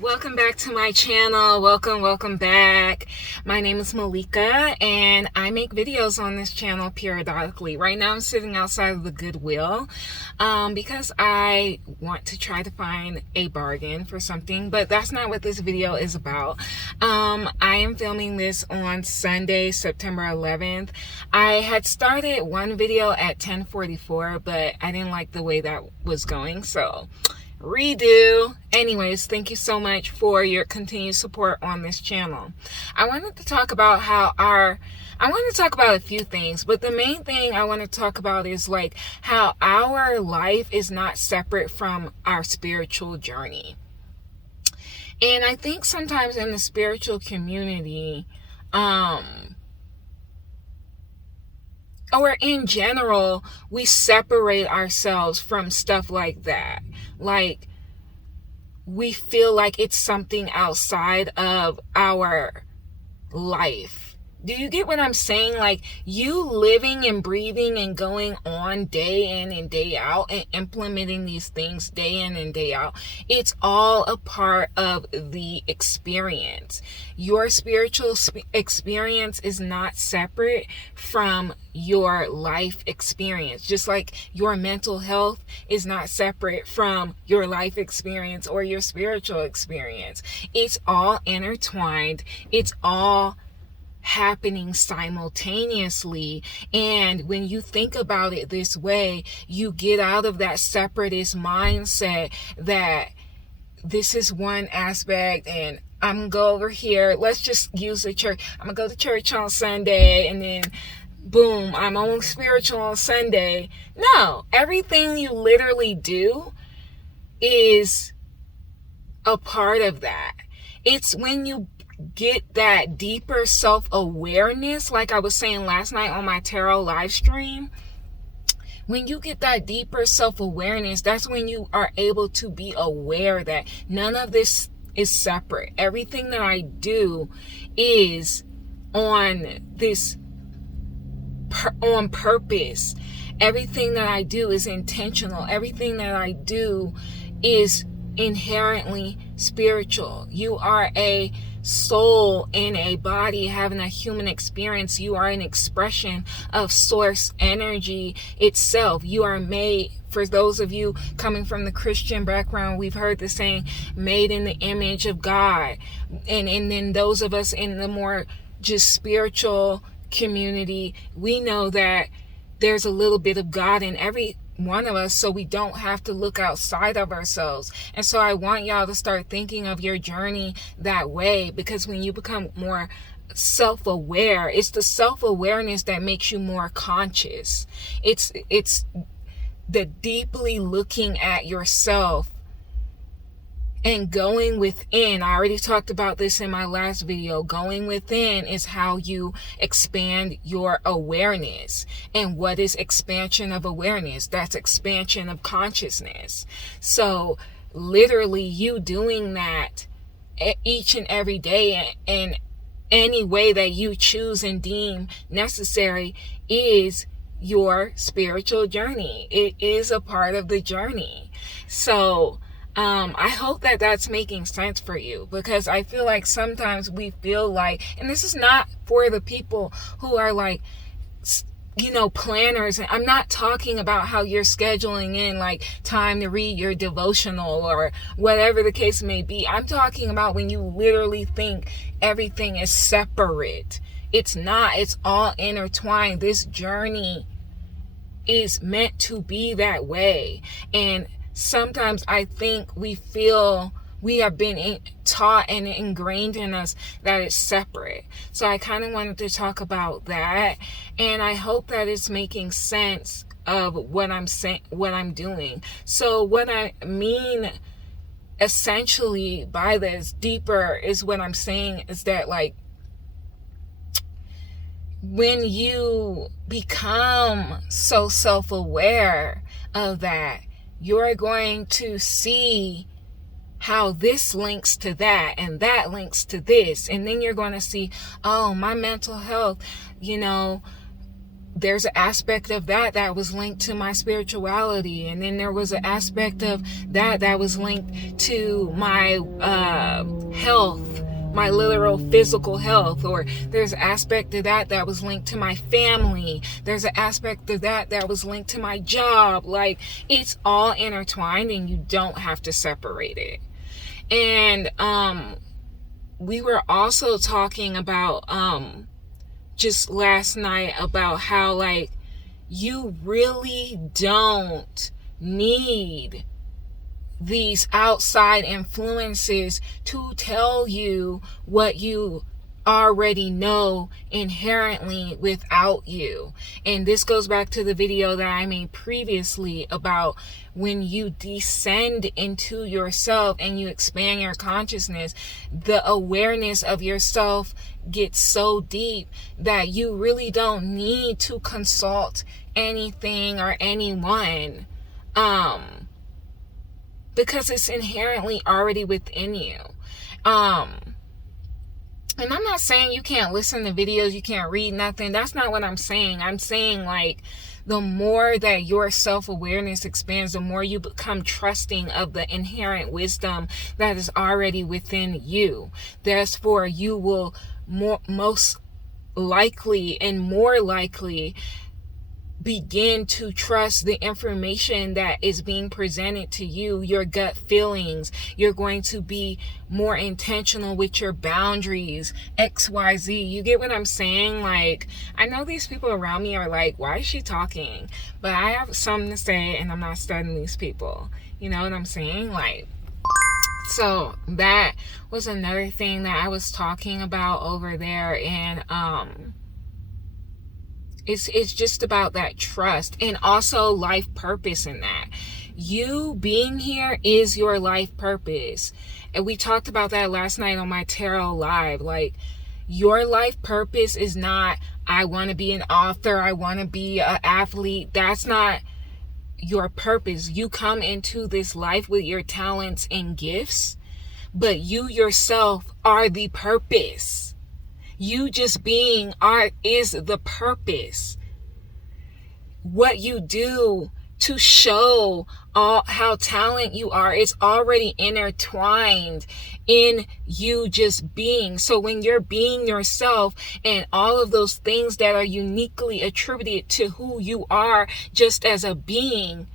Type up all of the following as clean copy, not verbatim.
Welcome back to my channel. Welcome back. My name is Malika and I make videos on this channel periodically. Right now I'm sitting outside of the Goodwill because I want to try to find a bargain for something, but that's not what this video is about. I am filming this on Sunday, September 11th. I had started one video at 10:44, but I didn't like the way that was going, so redo. Anyways, thank you so much for your continued support on this channel. I wanted to talk about a few things, but the main thing I want to talk about is like how our life is not separate from our spiritual journey. And I think sometimes in the spiritual community, or in general, we separate ourselves from stuff like that. Like, we feel like it's something outside of our life. Do you get what I'm saying? Like, you living and breathing and going on day in and day out and implementing these things day in and day out, it's all a part of the experience. Your spiritual experience is not separate from your life experience. Just like your mental health is not separate from your life experience or your spiritual experience. It's all intertwined. It's all happening simultaneously. And when you think about it this way, you get out of that separatist mindset that this is one aspect and I'm gonna go over here. Let's just use the church. I'm gonna go to church on Sunday and then boom, I'm only spiritual on Sunday. No, everything you literally do is a part of that. It's when you get that deeper self-awareness, like I was saying last night on my tarot live stream, when you get that deeper self-awareness, that's when you are able to be aware that none of this is separate. Everything that I do is on purpose. Everything that I do is intentional. Everything that I do is inherently spiritual. You are a soul in a body having a human experience. You are an expression of source energy itself. You are made, for those of you coming from the Christian background, we've heard the saying, made in the image of God. And then those of us in the more just spiritual community, we know that there's a little bit of God in every one of us, so we don't have to look outside of ourselves. And so I want y'all to start thinking of your journey that way, because when you become more self-aware, it's the self-awareness that makes you more conscious. It's the deeply looking at yourself and going within. I already talked about this in my last video. Going within is how you expand your awareness. And what is expansion of awareness? That's expansion of consciousness. So literally you doing that each and every day and any way that you choose and deem necessary is your spiritual journey. It is a part of the journey. So I hope that that's making sense for you, because I feel like sometimes we feel like, and this is not for the people who are like, planners. And I'm not talking about how you're scheduling in like time to read your devotional or whatever the case may be. I'm talking about when you literally think everything is separate. It's not. It's all intertwined. This journey is meant to be that way. And sometimes I think we feel we have been taught and ingrained in us that it's separate. So I kind of wanted to talk about that, and I hope that it's making sense of what I'm saying, what I'm doing. So what I mean essentially by this deeper is what I'm saying is that, like, when you become so self-aware of that, you're going to see how this links to that and that links to this. And then you're going to see, oh, my mental health, there's an aspect of that was linked to my spirituality, and then there was an aspect of that was linked to my health, my literal physical health, or there's an aspect of that was linked to my family, there's an aspect of that was linked to my job. Like, it's all intertwined, and you don't have to separate it. And we were also talking about just last night about how, like, you really don't need these outside influences to tell you what you already know inherently without you. And this goes back to the video that I made previously about when you descend into yourself and you expand your consciousness, the awareness of yourself gets so deep that you really don't need to consult anything or anyone, because it's inherently already within you. And I'm not saying you can't listen to videos, you can't read nothing. That's not what I'm saying. I'm saying, like, the more that your self-awareness expands, the more you become trusting of the inherent wisdom that is already within you. Therefore, you will most likely and more likely begin to trust the information that is being presented to you, your gut feelings. You're going to be more intentional with your boundaries, XYZ. You get what I'm saying? Like, I know these people around me are like, why is she talking? But I have something to say, and I'm not studying these people. You know what I'm saying? Like, so that was another thing that I was talking about over there. And it's just about that trust, and also life purpose in that. You being here is your life purpose. And we talked about that last night on my tarot live. Like, your life purpose is not, I want to be an author, I want to be an athlete. That's not your purpose. You come into this life with your talents and gifts, but you yourself are the purpose. You just being is the purpose. What you do to show how talented you are, it's already intertwined in you just being. So when you're being yourself, and all of those things that are uniquely attributed to who you are just as a being,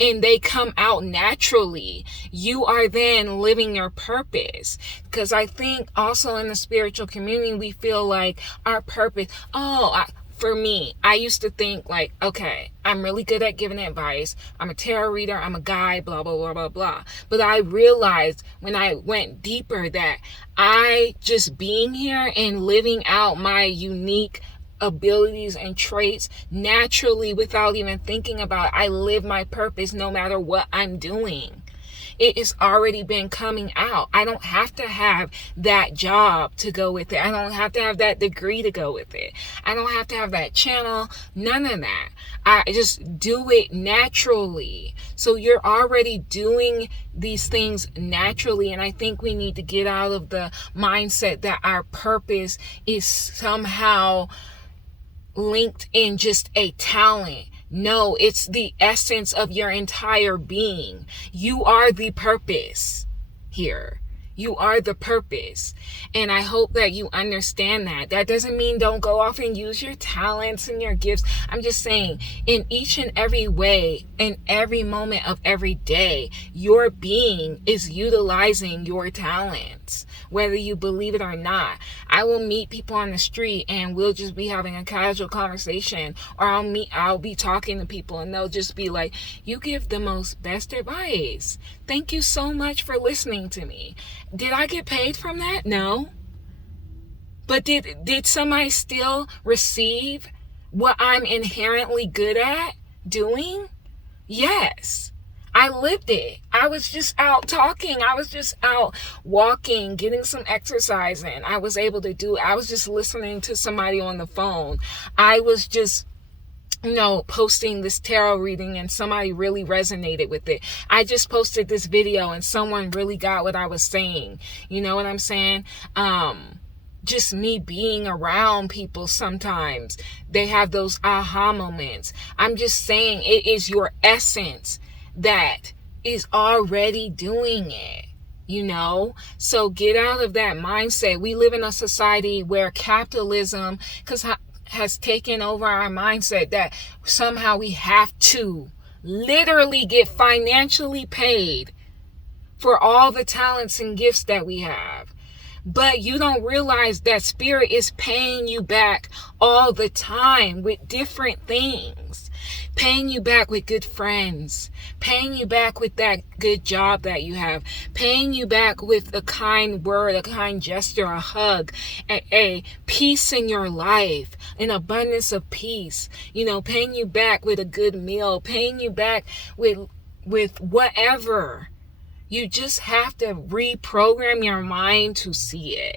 and they come out naturally, you are then living your purpose. Because I think also in the spiritual community, we feel like our purpose, for me, I used to think like, okay, I'm really good at giving advice, I'm a tarot reader, I'm a guide, blah, blah, blah, blah, blah. But I realized when I went deeper that I just being here and living out my unique abilities and traits naturally without even thinking about it, I live my purpose no matter what I'm doing. It has already been coming out. I don't have to have that job to go with it. I don't have to have that degree to go with it. I don't have to have that channel. None of that. I just do it naturally. So you're already doing these things naturally. And I think we need to get out of the mindset that our purpose is somehow linked in just a talent. No, it's the essence of your entire being. You are the purpose here. You are the purpose. And I hope that you understand that. That doesn't mean don't go off and use your talents and your gifts. I'm just saying, in each and every way, in every moment of every day, your being is utilizing your talents, whether you believe it or not. I will meet people on the street and we'll just be having a casual conversation, or I'll be talking to people and they'll just be like, you give the most best advice. Thank you so much for listening to me. Did I get paid from that? No. But did somebody still receive what I'm inherently good at doing? Yes. I lived it. I was just out talking. I was just out walking, getting some exercise in. I was able to do it. I was just listening to somebody on the phone. I was just posting this tarot reading and somebody really resonated with it. I just posted this video and someone really got what I was saying. You know what I'm saying? just me being around people sometimes, they have those aha moments. I'm just saying it is your essence that is already doing it. So get out of that mindset. We live in a society where capitalism has taken over our mindset that somehow we have to literally get financially paid for all the talents and gifts that we have. But you don't realize that spirit is paying you back all the time with different things. Paying you back with good friends. Paying you back with that good job that you have. Paying you back with a kind word, a kind gesture, a hug, a peace in your life, an abundance of peace. Paying you back with a good meal. Paying you back with whatever. You just have to reprogram your mind to see it.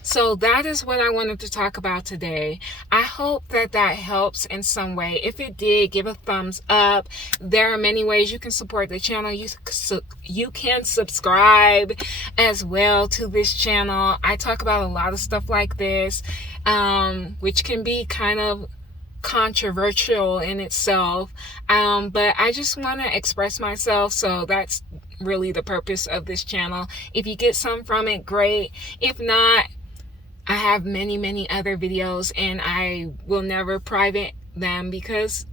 So that is what I wanted to talk about today. I hope that helps in some way. If it did, give a thumbs up. There are many ways you can support the channel. You can subscribe as well to this channel. I talk about a lot of stuff like this, which can be kind of controversial in itself, but I just want to express myself, so that's really the purpose of this channel. If you get some from it, great. If not, I have many other videos, and I will never private them because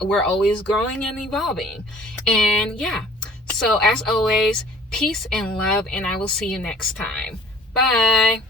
we're always growing and evolving. And yeah, so as always, peace and love, and I will see you next time. Bye.